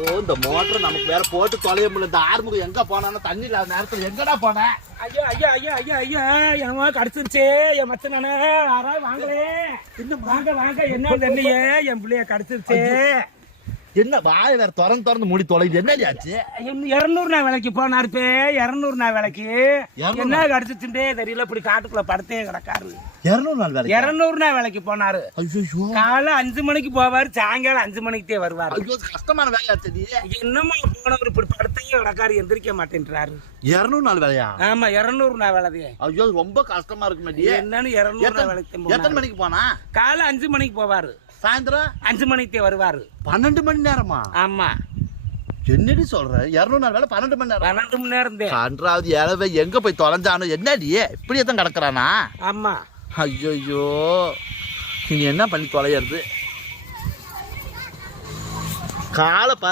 ஓ இந்த மோட்டர் நமக்கு வேற போட்டு தொலைய முடியல. இந்த ஆறுமுகம் எங்க போனான்னு தண்ணி இல்லாத நேரத்துல எங்கடா போனேன் ஐயா ஐயா ஐயா ஐயா ஐயா என் கடிச்சிருச்சே என் மச்சனானே யாராவது வாங்களே இன்னும் வாங்க வாங்க என்ன தெரியலையே என் பிள்ளைய கடிச்சிருச்சே. என்ன வாய் வேற திறந்து திறந்து மூடி தொலைது என்னடி ஆச்சு? இருநூறு நாள் வேலைக்கு போனாருப்பே இருநூறு நாள் வேலைக்கு. என்ன கடிச்சிச்சுட்டே தெரியல இப்படி காட்டுக்குள்ள படுத்தே கிடக்காரு. இருநூறு நாள் வேலை இருநூறு நாள் வேலைக்கு போனாரு. காலை அஞ்சு மணிக்கு போவாரு சாயங்காலம் அஞ்சு மணிக்கே வருவாரு. ஐயோ கஷ்டமான வேலையாச்சு நீ என்னமா போனவர் இப்படி படுத்தே கிடக்காரு எந்திரிக்க மாட்டேன்றாரு. இருநூறு நாள் வேலையா? ஆமா இருநூறு நாள் வேலையே ஐயோ ரொம்ப கஷ்டமா இருக்கு என்னன்னு இருநூறு நாள் எத்தனை வேலைக்கு எத்தனை. மணிக்கு போனா? காலை அஞ்சு மணிக்கு போவாரு. சாயந்தரம் அஞ்சு மணிக்கே வருவாரு. பன்னெண்டு மணி நேரமா? ஆமா. என்னடி சொல்ற? இருநூறு நாள் வேலை பன்னெண்டு மணி நேரம். பன்னெண்டு மணி நேரம் தான். கன்றாவது இளவை எங்க போய் தொலைஞ்சானோ என்னடி? இப்படியே தான் கிடக்குறானா? ஆமா. ஐயோ நீ என்ன பண்ணி தொலைகிறது காலை பாரு